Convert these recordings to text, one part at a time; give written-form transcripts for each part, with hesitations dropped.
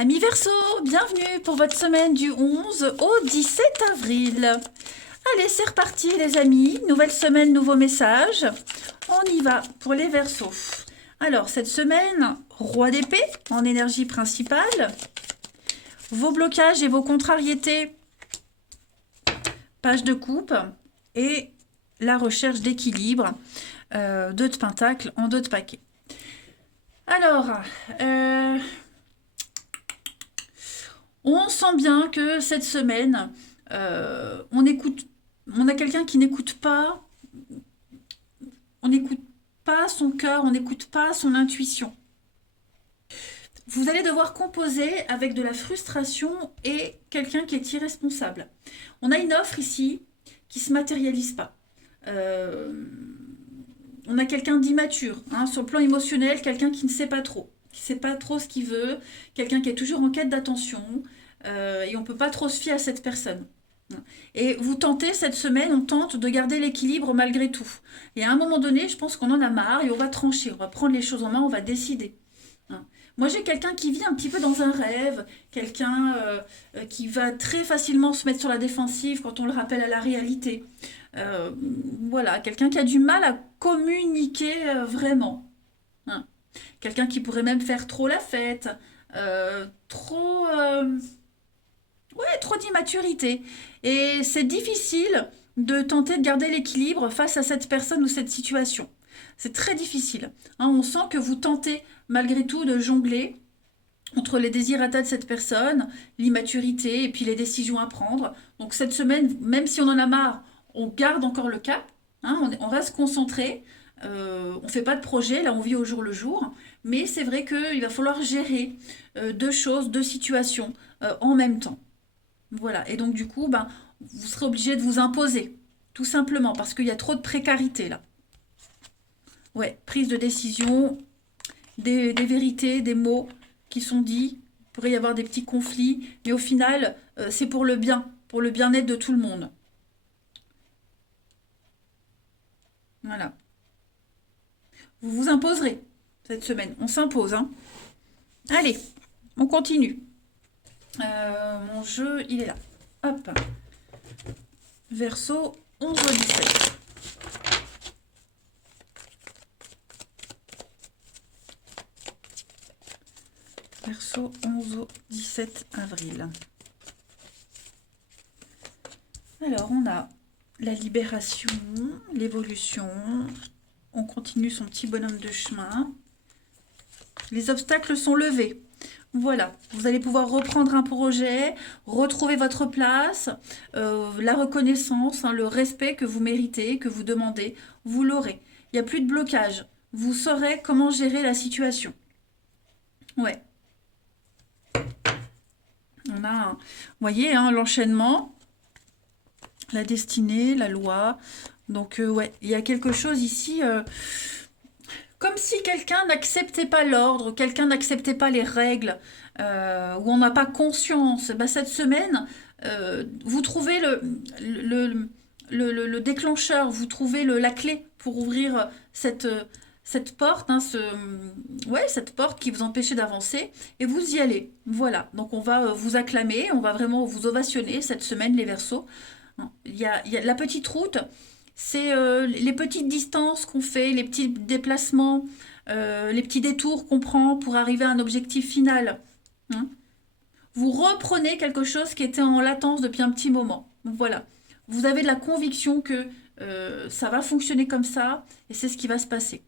Amis Verseau, bienvenue pour votre semaine du 11 au 17 avril. Allez, c'est reparti les amis, nouvelle semaine, nouveau message. On y va pour les Verseaux. Alors, cette semaine, roi d'épée en énergie principale. Vos blocages et vos contrariétés, page de coupe. Et la recherche d'équilibre, 2 de pentacle en 2 de paquet. Alors, on sent bien que cette semaine, on a quelqu'un qui n'écoute pas, on n'écoute pas son cœur, on n'écoute pas son intuition. Vous allez devoir composer avec de la frustration et quelqu'un qui est irresponsable. On a une offre ici qui ne se matérialise pas. On a quelqu'un d'immature, sur le plan émotionnel, quelqu'un qui ne sait pas trop. Qui ne sait pas trop ce qu'il veut, quelqu'un qui est toujours en quête d'attention, et on ne peut pas trop se fier à cette personne. Et vous tentez cette semaine, on tente de garder l'équilibre malgré tout. Et à un moment donné, je pense qu'on en a marre et on va trancher, on va prendre les choses en main, on va décider. Moi, j'ai quelqu'un qui vit un petit peu dans un rêve, quelqu'un qui va très facilement se mettre sur la défensive quand on le rappelle à la réalité. Voilà, quelqu'un qui a du mal à communiquer vraiment. Quelqu'un qui pourrait même faire trop la fête, trop, trop d'immaturité. Et c'est difficile de tenter de garder l'équilibre face à cette personne ou cette situation. C'est très difficile. On sent que vous tentez malgré tout de jongler entre les désirata de cette personne, l'immaturité et puis les décisions à prendre. Donc cette semaine, même si on en a marre, on garde encore le cap, on reste concentré, on ne fait pas de projet, là on vit au jour le jour, mais c'est vrai qu'il va falloir gérer 2 choses, 2 situations en même temps. Voilà, et donc du coup, vous serez obligé de vous imposer, tout simplement, parce qu'il y a trop de précarité là. Ouais, prise de décision, des vérités, des mots qui sont dits, il pourrait y avoir des petits conflits, mais au final, c'est pour le bien-être de tout le monde. Voilà. Vous vous imposerez cette semaine, on s'impose. Allez, on continue. Mon jeu, il est là. Hop. Verseau 11 au 17. Verseau 11 au 17 avril. Alors, on a la libération, l'évolution. On continue son petit bonhomme de chemin. Les obstacles sont levés. Voilà, vous allez pouvoir reprendre un projet, retrouver votre place, la reconnaissance, le respect que vous méritez, que vous demandez, vous l'aurez. Il n'y a plus de blocage. Vous saurez comment gérer la situation. Ouais. On a, vous voyez, l'enchaînement, la destinée, la loi. Donc, ouais, il y a quelque chose ici... comme si quelqu'un n'acceptait pas l'ordre, quelqu'un n'acceptait pas les règles, où on n'a pas conscience. Cette semaine, vous trouvez le déclencheur, vous trouvez la clé pour ouvrir cette porte, cette porte qui vous empêchait d'avancer, et vous y allez. Voilà, donc on va vous acclamer, on va vraiment vous ovationner cette semaine, les Verseaux. Il y a la petite route. C'est les petites distances qu'on fait, les petits déplacements, les petits détours qu'on prend pour arriver à un objectif final. Vous reprenez quelque chose qui était en latence depuis un petit moment. Donc voilà, vous avez de la conviction que ça va fonctionner comme ça et c'est ce qui va se passer.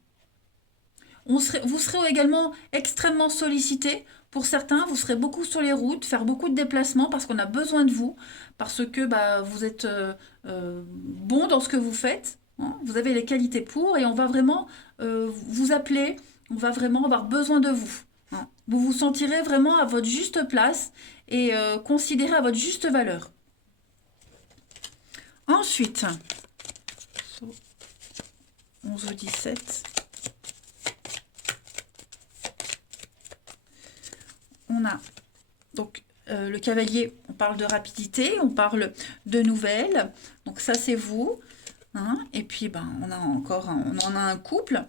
Vous serez également extrêmement sollicité. Pour certains, vous serez beaucoup sur les routes, faire beaucoup de déplacements parce qu'on a besoin de vous, parce que vous êtes bon dans ce que vous faites. Vous avez les qualités pour et on va vraiment vous appeler, on va vraiment avoir besoin de vous. Vous vous sentirez vraiment à votre juste place et considéré à votre juste valeur. Ensuite, 11 au 17. On a donc le cavalier, on parle de rapidité, on parle de nouvelles. Donc ça c'est vous. Et puis on en a un couple.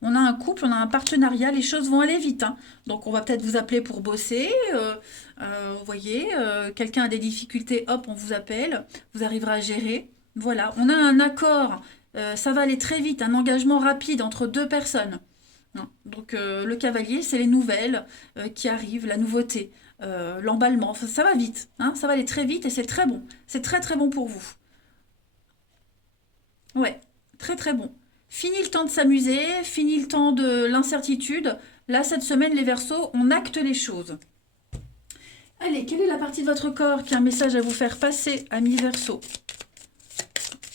On a un couple, on a un partenariat, les choses vont aller vite, hein. Donc on va peut-être vous appeler pour bosser. Vous voyez, quelqu'un a des difficultés, hop, on vous appelle, vous arriverez à gérer. Voilà, on a un accord, ça va aller très vite, un engagement rapide entre deux personnes. Hein. Donc le cavalier, c'est les nouvelles qui arrivent, la nouveauté, l'emballement, ça va vite, hein, ça va aller très vite et c'est très bon. C'est très très bon pour vous. Ouais, très très bon. Fini le temps de s'amuser, fini le temps de l'incertitude. Là, cette semaine, les Verseaux, on acte les choses. Allez, quelle est la partie de votre corps qui a un message à vous faire passer, amis Verseaux?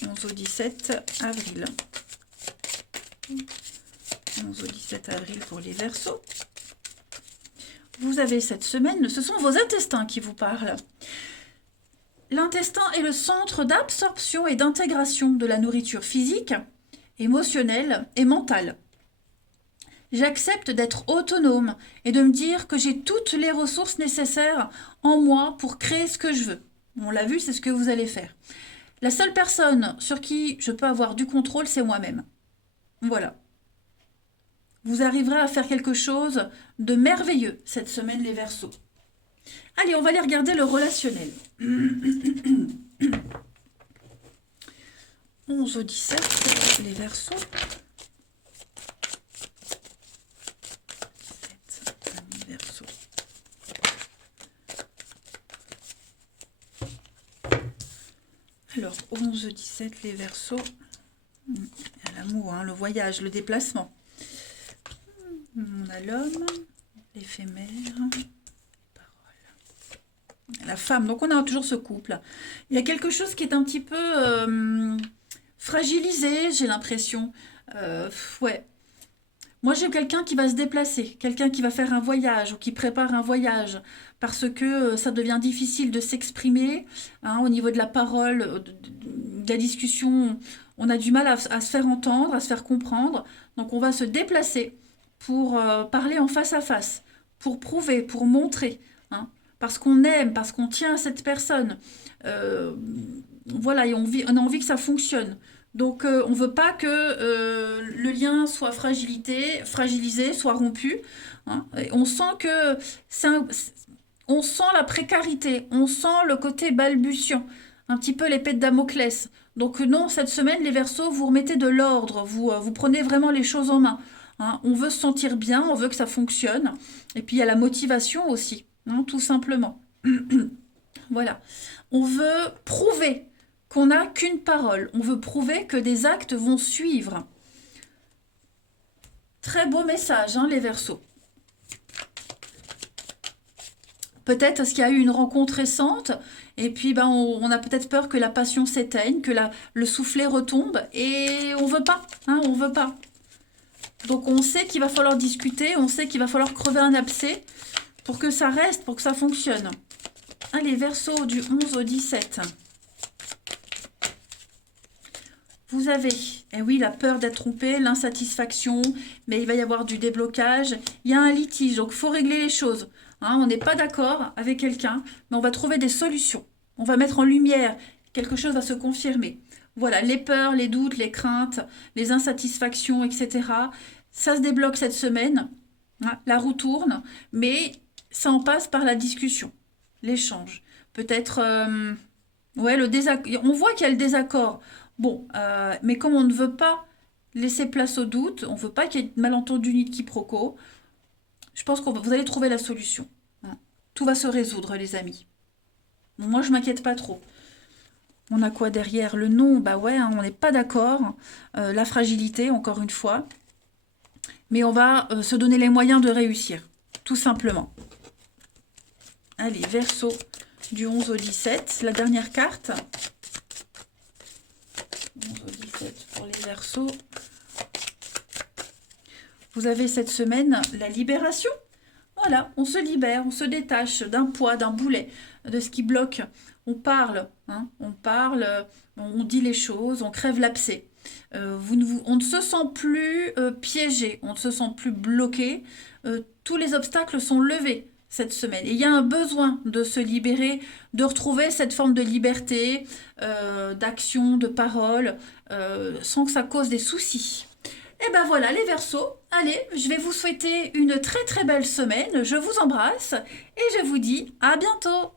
11 au 17 avril. 11 au 17 avril pour les Verseaux. Vous avez cette semaine, ce sont vos intestins qui vous parlent. L'intestin est le centre d'absorption et d'intégration de la nourriture physique, émotionnelle et mentale. J'accepte d'être autonome et de me dire que j'ai toutes les ressources nécessaires en moi pour créer ce que je veux. On l'a vu, c'est ce que vous allez faire. La seule personne sur qui je peux avoir du contrôle, c'est moi-même. Voilà. Vous arriverez à faire quelque chose de merveilleux cette semaine, les Verseaux. Allez, on va aller regarder le relationnel. 11 au 17, les Verseaux. 7, amis Verseaux. Alors, 11 au 17, les Verseaux. L'amour, hein, le voyage, le déplacement. On a l'homme, l'éphémère, les paroles. La femme, donc on a toujours ce couple. Il y a quelque chose qui est un petit peu fragilisé, j'ai l'impression. Ouais. Moi, j'ai quelqu'un qui va se déplacer, quelqu'un qui va faire un voyage ou qui prépare un voyage parce que ça devient difficile de s'exprimer, hein, au niveau de la parole, de la discussion. On a du mal à se faire entendre, à se faire comprendre. Donc, on va se déplacer pour parler en face à face, pour prouver, pour montrer, hein, parce qu'on aime, parce qu'on tient à cette personne. Euh, voilà, et on a envie que ça fonctionne. Donc, on ne veut pas que le lien soit fragilisé, soit rompu. Hein. Et on sent que on sent la précarité, on sent le côté balbutiant, un petit peu l'épée de Damoclès. Donc non, cette semaine, les Verseaux, vous remettez de l'ordre, vous prenez vraiment les choses en main. Hein. On veut se sentir bien, on veut que ça fonctionne. Et puis il y a la motivation aussi, hein, tout simplement. Voilà. On veut prouver qu'on n'a qu'une parole. On veut prouver que des actes vont suivre. Très beau message, hein, les Verseaux. Peut-être parce qu'il y a eu une rencontre récente, et puis ben, on a peut-être peur que la passion s'éteigne, que le soufflet retombe, et on veut pas, hein, on veut pas. Donc on sait qu'il va falloir discuter, on sait qu'il va falloir crever un abcès pour que ça reste, pour que ça fonctionne. Allez, Verseau du 11 au 17. Vous avez, eh oui, la peur d'être trompé, l'insatisfaction, mais il va y avoir du déblocage. Il y a un litige, donc il faut régler les choses. Hein, on n'est pas d'accord avec quelqu'un, mais on va trouver des solutions. On va mettre en lumière, quelque chose va se confirmer. Voilà, les peurs, les doutes, les craintes, les insatisfactions, etc. Ça se débloque cette semaine. Hein, la roue tourne, mais ça en passe par la discussion, l'échange. Peut-être, ouais, on voit qu'il y a le désaccord. Bon, mais comme on ne veut pas laisser place au doute, on ne veut pas qu'il y ait de malentendu ni de quiproquo, je pense que vous allez trouver la solution. Hein. Tout va se résoudre, les amis. Bon, moi, je m'inquiète pas trop. On a quoi derrière? Le non, bah ouais, hein, on n'est pas d'accord. La fragilité, encore une fois. Mais on va se donner les moyens de réussir, tout simplement. Allez, Verseau du 11 au 17, la dernière carte. 11 au 17 pour les Verseaux. Vous avez cette semaine la libération. Voilà, on se libère, on se détache d'un poids, d'un boulet, de ce qui bloque. On parle, hein, on dit les choses, on crève l'abcès. On ne se sent plus piégé, on ne se sent plus bloqué. Tous les obstacles sont levés cette semaine. Et il y a un besoin de se libérer, de retrouver cette forme de liberté, d'action, de parole, sans que ça cause des soucis. Et ben voilà les Verseaux. Allez, je vais vous souhaiter une très très belle semaine. Je vous embrasse et je vous dis à bientôt.